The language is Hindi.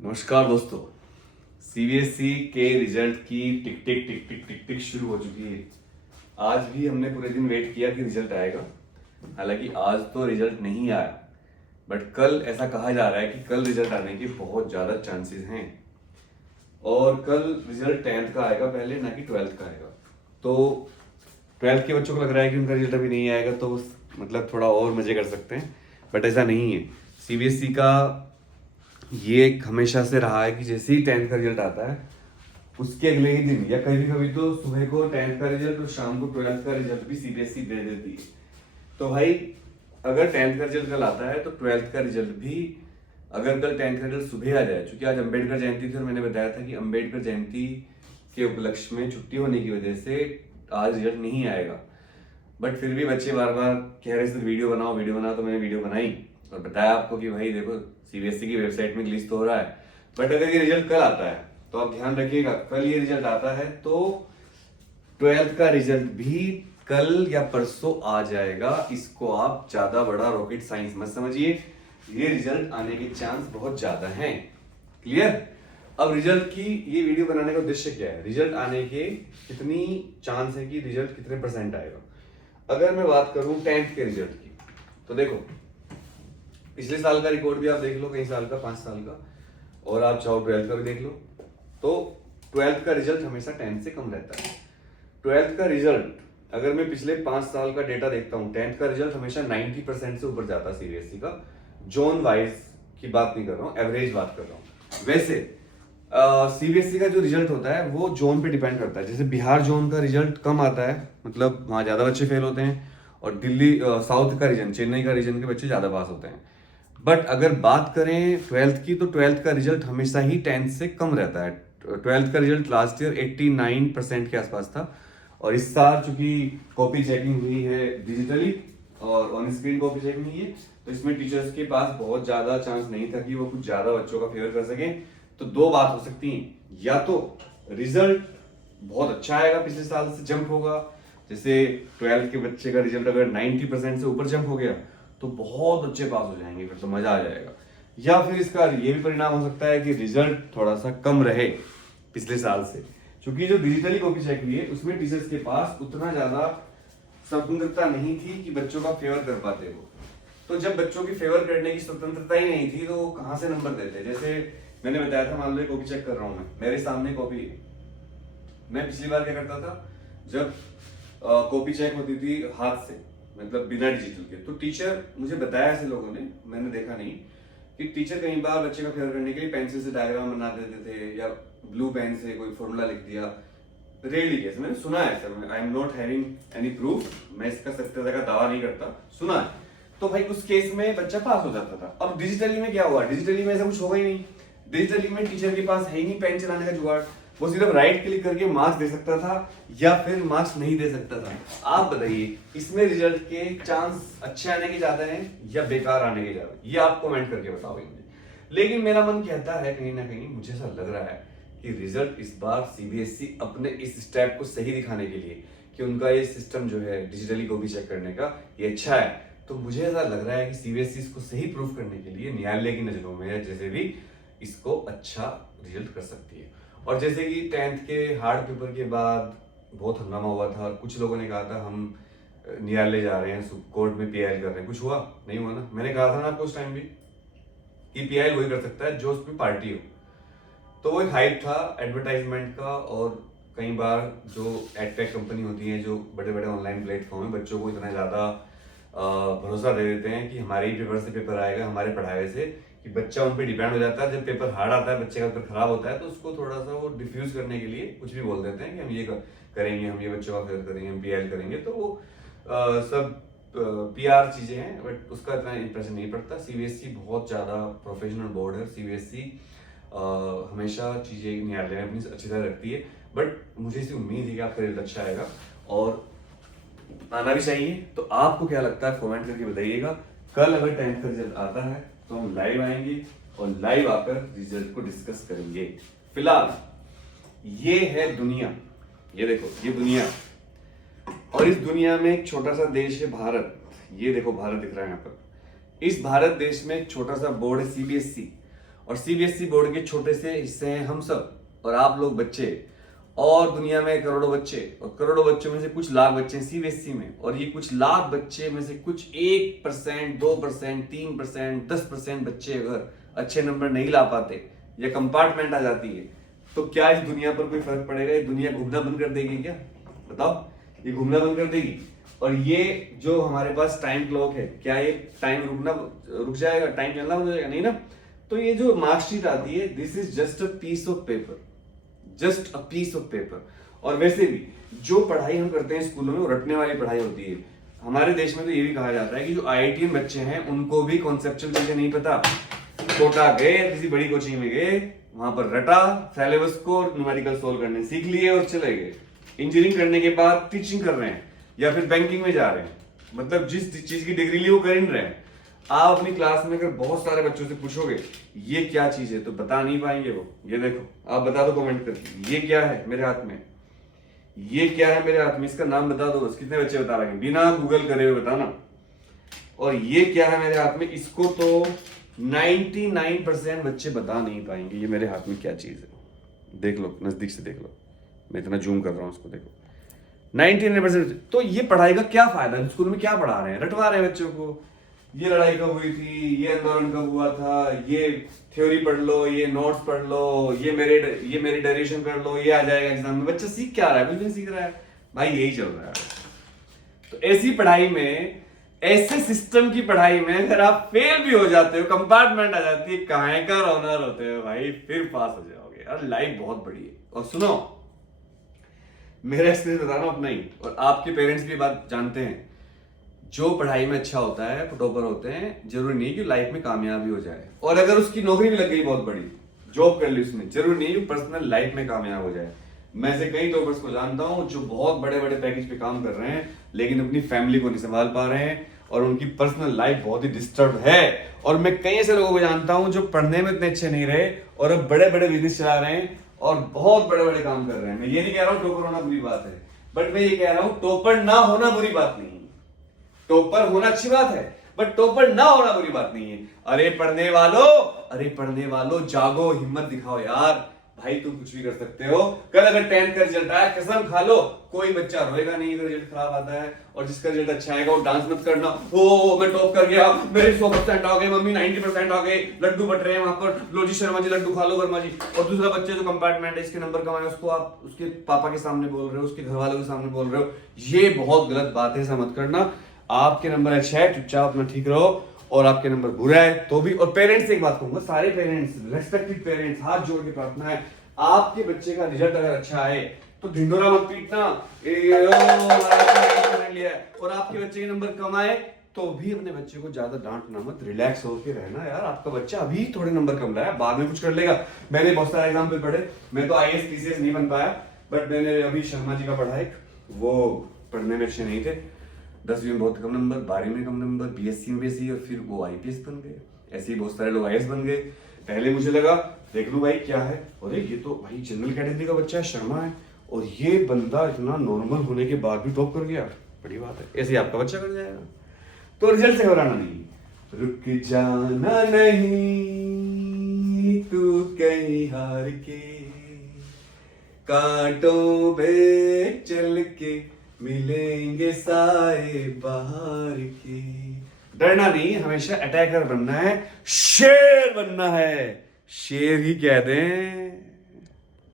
नमस्कार दोस्तों। सीबीएसई के रिजल्ट की टिक टिक टिक टिक टिक टिक शुरू हो चुकी है। आज भी हमने पूरे दिन वेट किया कि रिजल्ट आएगा। हालांकि आज तो रिजल्ट नहीं आया, बट कल ऐसा कहा जा रहा है कि कल रिजल्ट आने के बहुत ज़्यादा चांसेस हैं। और कल रिजल्ट 10th का आएगा पहले, ना कि 12th का आएगा। तो 12th के बच्चों को लग रहा है कि उनका रिजल्ट अभी नहीं आएगा, तो मतलब थोड़ा और मज़े कर सकते हैं, बट ऐसा नहीं है। सीबीएसई का ये हमेशा से रहा है कि जैसे ही 10th का रिजल्ट आता है उसके अगले ही दिन या कभी कभी तो सुबह को 10th का रिजल्ट और शाम को 12th का रिजल्ट भी सीबीएसई दे देती है। तो भाई अगर 10th का रिजल्ट कल आता है तो 12th का रिजल्ट भी, अगर कल 10th का रिजल्ट सुबह आ जाए, क्योंकि आज अंबेडकर जयंती थी और मैंने बताया था कि अंबेडकर जयंती के उपलक्ष्य में छुट्टी होने की वजह से आज रिजल्ट नहीं आएगा। बट फिर भी बच्चे बार बार कह रहे थे वीडियो बनाओ, तो मैंने वीडियो बनाई और बताया आपको कि भाई देखो सीबीएसई की वेबसाइट में ग्लिच तो हो रहा है। बट अगर ये रिजल्ट कल आता है तो आप ध्यान रखिएगा, कल ये रिजल्ट आता है तो 12th का रिजल्ट भी कल या परसों आ जाएगा। इसको आप ज्यादा बड़ा रॉकेट साइंस मत समझिए, ये रिजल्ट आने के चांस बहुत ज्यादा हैं। क्लियर? अब रिजल्ट की ये वीडियो बनाने का उद्देश्य क्या है, रिजल्ट आने के कितनी चांस है कि रिजल्ट कितने परसेंट आएगा। अगर मैं बात करूं 10th के रिजल्ट की, तो देखो पिछले साल का रिकॉर्ड भी आप देख लो, कई साल का, 5 साल का, और आप चाहो 12th का भी देख लो, तो 12th का रिजल्ट हमेशा 10th से कम रहता है। 12th का रिजल्ट अगर मैं पिछले 5 साल का डेटा देखता हूँ, 10th का रिजल्ट हमेशा 90% से ऊपर जाता है सीबीएसई का। जोन वाइज की बात नहीं कर रहा हूँ, एवरेज बात कर रहा हूँ। वैसे सीबीएसई का जो रिजल्ट होता है वो जोन पे डिपेंड करता है। जैसे बिहार जोन का रिजल्ट कम आता है, मतलब वहाँ ज़्यादा बच्चे फेल होते हैं, और दिल्ली साउथ का रीजन, चेन्नई का रीजन के बच्चे ज़्यादा पास होते हैं। बट अगर बात करें 12th की, तो 12th का रिजल्ट हमेशा ही 10th से कम रहता है। 12th का रिजल्ट लास्ट ईयर 89% के आसपास था, और इस साल चूंकि कॉपी चेकिंग हुई है डिजिटली और ऑन स्क्रीन कॉपी चेकिंग हुई है, तो इसमें टीचर्स के पास बहुत ज्यादा चांस नहीं था कि वो कुछ ज्यादा बच्चों का फेवर कर सकें। तो दो बात हो सकती है, या तो रिजल्ट बहुत अच्छा आएगा, पिछले साल से जंप होगा, जैसे 12th के बच्चे का रिजल्ट अगर 90% से ऊपर जंप हो गया तो बहुत अच्छे पास हो जाएंगे, फिर तो मजा आ जाएगा। या फिर इसका ये भी परिणाम हो सकता है कि रिजल्ट थोड़ा सा कम रहे पिछले साल से, क्योंकि जो डिजिटली कॉपी चेक हुई है उसमें टीचर्स के पास उतना ज्यादा स्वतंत्रता नहीं थी कि बच्चों का फेवर कर पाते वो। तो जब बच्चों की फेवर करने की स्वतंत्रता ही नहीं थी तो वो कहाँ से नंबर देते। जैसे मैंने बताया था, मान लो कॉपी चेक कर रहा हूँ, मैं मेरे सामने कॉपी है, मैं पिछली बार क्या करता था, जब कॉपी चेक होती थी हाथ से, मतलब बिना डिजिटल के, तो टीचर, मुझे बताया ऐसे लोगों ने, मैंने देखा नहीं, कि टीचर कई बार बच्चे का फेवर करने के लिए पेंसिल से डायग्राम बना देते थे या ब्लू पेन से कोई फॉर्मूला लिख दिया। रेयरली केस मैंने सुना है sir, I am not having any proof, मैं इसका सत्यता का दावा नहीं करता, सुना है। तो भाई उस केस में बच्चा पास हो जाता था। अब डिजिटली में क्या हुआ, डिजिटली में ऐसा कुछ होगा ही नहीं। डिजिटली में टीचर के पास है ही नहीं पेन चलाने का जुगाड़, वो सिर्फ राइट क्लिक करके मार्क्स दे सकता था या फिर मार्क्स नहीं दे सकता था। आप बताइए इसमें रिजल्ट के चांस अच्छे आने के ज्यादा हैं या बेकार आने के ज्यादा, ये आप कमेंट करके बताओ मुझे। लेकिन मेरा मन कहता है कहीं ना कहीं, मुझे ऐसा लग रहा है कि रिजल्ट इस बार सीबीएसई अपने इस स्टेप को सही दिखाने के लिए कि उनका ये सिस्टम जो है डिजिटली कॉपी चेक करने का ये अच्छा है, तो मुझे ऐसा लग रहा है कि सीबीएसई इसको सही प्रूफ करने के लिए न्यायालय की नजरों में या जैसे भी इसको अच्छा रिजल्ट कर सकती है। और जैसे कि 10th के हार्ड पेपर के बाद बहुत हंगामा हुआ था, कुछ लोगों ने कहा था हम न्यायालय जा रहे हैं, कोर्ट में पीआईएल कर रहे हैं, कुछ हुआ नहीं हुआ ना। मैंने कहा था ना आपको उस टाइम भी कि पीआईएल वही कर सकता है जो उसमें पार्टी हो। तो वो एक हाइप था एडवर्टाइजमेंट का, और कई बार जो एडटेक कंपनी होती है, जो बड़े बड़े ऑनलाइन प्लेटफॉर्म है, बच्चों को इतना ज़्यादा भरोसा दे देते हैं कि हमारे ही पेपर से पेपर आएगा, हमारे पढ़ाए से, कि बच्चा उन पर डिपेंड हो जाता है। जब पेपर हार्ड आता है, बच्चे का पेपर खराब होता है, तो उसको थोड़ा सा वो डिफ्यूज करने के लिए कुछ भी बोल देते हैं कि हम ये करेंगे, हम ये बच्चों का फेयर करेंगे, हम पीएल करेंगे। तो वो सब पीआर चीजें हैं, बट उसका इतना इंप्रेशन नहीं पड़ता। सीबीएसई बहुत ज्यादा प्रोफेशनल बोर्ड है। सीबीएसई हमेशा चीजें न्यायालय में अपनी अच्छी तरह रखती है, बट मुझे इसी उम्मीद है कि आपका रिजल्ट अच्छा आएगा और आना भी चाहिए। तो आपको क्या लगता है कमेंट करके बताइएगा। कल अगर 10th का रिजल्ट आता है तो हम लाइव आएंगे और लाइव आकर रिजल्ट को डिस्कस करेंगे। फिलहाल ये है दुनिया, ये देखो ये दुनिया, और इस दुनिया में एक छोटा सा देश है भारत। ये देखो भारत दिख रहा है यहाँ पर। इस भारत देश में एक छोटा सा बोर्ड है सीबीएसई, और सीबीएसई बोर्ड के छोटे से हिस्से हैं हम सब और आप लोग बच्चे, और दुनिया में करोड़ों बच्चे, और करोड़ों बच्चों में से कुछ लाख बच्चे सीबीएसई में, और ये कुछ लाख बच्चे में से कुछ 1%, 2%, 3%, 10% बच्चे अगर अच्छे नंबर नहीं ला पाते या कंपार्टमेंट आ जाती है, तो क्या इस दुनिया पर कोई फर्क पड़ेगा? ये दुनिया घूमना बंद कर देगी क्या? बताओ, ये घूमना बंद कर देगी? और ये जो हमारे पास टाइम क्लॉक है, क्या ये टाइम रुक जाएगा? टाइम चलना बंद हो जाएगा? नहीं ना। तो ये जो मार्कशीट आती है, this is just a piece of paper, just a piece of paper. और वैसे भी जो पढ़ाई हम करते हैं स्कूलों में, वो रटने वाली पढ़ाई होती है। हमारे देश में तो ये भी कहा जाता है कि जो आईआईटीएन बच्चे हैं उनको भी कॉन्सेप्चुअल चीजें नहीं पता। छोटा गए, किसी बड़ी कोचिंग में गए, वहां पर रटा, सिलेबस को न्यूमेरिकल सोल्व करने सीख लिए और चले गए। इंजीनियरिंग करने के बाद टीचिंग कर रहे हैं या फिर बैंकिंग में जा रहे हैं, मतलब जिस चीज की डिग्री ली वो कर ही नहीं रहे हैं। आप अपनी क्लास में अगर बहुत सारे बच्चों से पूछोगे ये क्या चीज है, तो बता नहीं पाएंगे वो। ये देखो, आप बता दो कमेंट करके, ये क्या है मेरे हाथ में, ये क्या है मेरे हाथ में, इसका नाम बता दो। बस कितने बच्चे बता रहे हैं बिना गूगल करे हुए? बताना। और ये क्या है मेरे हाथ में, इसको तो 99% बच्चे बता नहीं पाएंगे ये मेरे हाथ में क्या चीज है। देख लो, नजदीक से देख लो, मैं इतना जूम कर रहा हूं उसको, देखो 99%। तो ये पढ़ाई का क्या फायदा? स्कूल में क्या पढ़ा रहे हैं? रटवा रहे हैं बच्चों को। ये लड़ाई कब हुई थी, ये आंदोलन कब हुआ था, ये थ्योरी पढ़ लो, ये नोट्स पढ़ लो, ये मेरी डेरिवेशन कर लो, ये आ जाएगा एग्जाम में। बच्चा सीख क्या रहा है? कुछ नहीं सीख रहा है भाई, यही चल रहा है। तो ऐसी पढ़ाई में, ऐसे सिस्टम की पढ़ाई में अगर आप फेल भी हो जाते हो, कंपार्टमेंट आ जाती है, काहे का ऑनर होते हो भाई, फिर पास हो जाओगे यार। लाइफ बहुत बड़ी है। और सुनो, मेरा एक्सपीरियंस बता रहा हूं अपना ही, और आपके पेरेंट्स भी बात जानते हैं। जो पढ़ाई में अच्छा होता है, टॉपर होते हैं, जरूरी नहीं कि लाइफ में कामयाब ही हो जाए। और अगर उसकी नौकरी भी लग गई बहुत बड़ी, जॉब कर ली उसने, जरूरी नहीं कि पर्सनल लाइफ में कामयाब हो जाए। मैं से कई टॉपर्स को जानता हूं जो बहुत बड़े बड़े पैकेज पे काम कर रहे हैं, लेकिन अपनी फैमिली को नहीं संभाल पा रहे हैं और उनकी पर्सनल लाइफ बहुत ही डिस्टर्ब है। और मैं कई ऐसे लोगों को जानता हूं जो पढ़ने में इतने अच्छे नहीं रहे और अब बड़े बड़े बिजनेस चला रहे हैं और बहुत बड़े बड़े काम कर रहे हैं। मैं ये नहीं कह रहा हूं टॉपर होना बुरी बात है, बट मैं ये कह रहा हूं टॉपर ना होना बुरी बात नहीं है। टॉपर होना अच्छी बात है, बट टॉपर ना होना बुरी बात नहीं है। अरे पढ़ने वालों जागो, हिम्मत दिखाओ यार। भाई तुम कुछ भी कर सकते हो। कल अगर 10th का रिजल्ट आया, कसम खा लो कोई बच्चा रोएगा नहीं अगर रिजल्ट खराब आता है। और जिसका रिजल्ट अच्छा आएगा वो डांस मत करना, ओ मैं टॉप कर गया, मेरे 100% आ गए, मम्मी 90% आ गए, लड्डू बट रहे हैं वहां पर, लो जी शर्मा जी लड्डू खा लो वर्मा जी। और दूसरा बच्चे जो कंपार्टमेंट है, इसके नंबर कम आए, उसको आप उसके पापा के सामने बोल रहे हो, उसके घर वालों के सामने बोल रहे हो। ये बहुत गलत बात है, ऐसा मत करना। आपके नंबर अच्छा है, चुपचाप अपना ठीक रहो, और आपके नंबर बुरा है तो भी। और पेरेंट्स से एक बात कहूंगा, सारे पेरेंट्स, रेस्पेक्टेड पेरेंट्स, हाथ जोड़ के प्रार्थना है, आपके बच्चे का रिजल्ट अगर अच्छा आए तो ढिंडोरा मत पीटना, लिया। और आपके बच्चे के नंबर कम आए तो भी अपने बच्चे को ज्यादा डांटना मत, रिलैक्स होकर रहना यार। आपका बच्चा अभी थोड़े नंबर कम लाया, बाद में कुछ कर लेगा। मैंने बहुत सारे एग्जाम्पल पढ़े, मैं तो आईएएस पीसीएस नहीं बन पाया, बट मैंने अभी शर्मा जी का पढ़ा एक, वो पढ़ने में अच्छे नहीं थे, 10वीं में बहुत कम नंबर, 12वीं में कम नंबर, बीएससी में बीएससी, और फिर वो आईपीएस बन गए। ऐसे ही बहुत सारे लोग आईएएस बन गए। पहले मुझे लगा देख लूं भाई क्या है, अरे ये तो भाई जनरल कैटेगरी का बच्चा है, शर्मा है, और ये बंदा इतना नॉर्मल होने के बाद भी टॉप कर गया, बड़ी बात है। ऐसे ही आपका बच्चा कर जाएगा। तो रिजल्ट से घबराना नहीं, रुक जाना नहीं तू कहीं हार के, कांटों पे चल के मिलेंगे साए बाहर के। डरना नहीं, हमेशा अटैकर बनना है, शेर बनना है, शेर ही कह दें।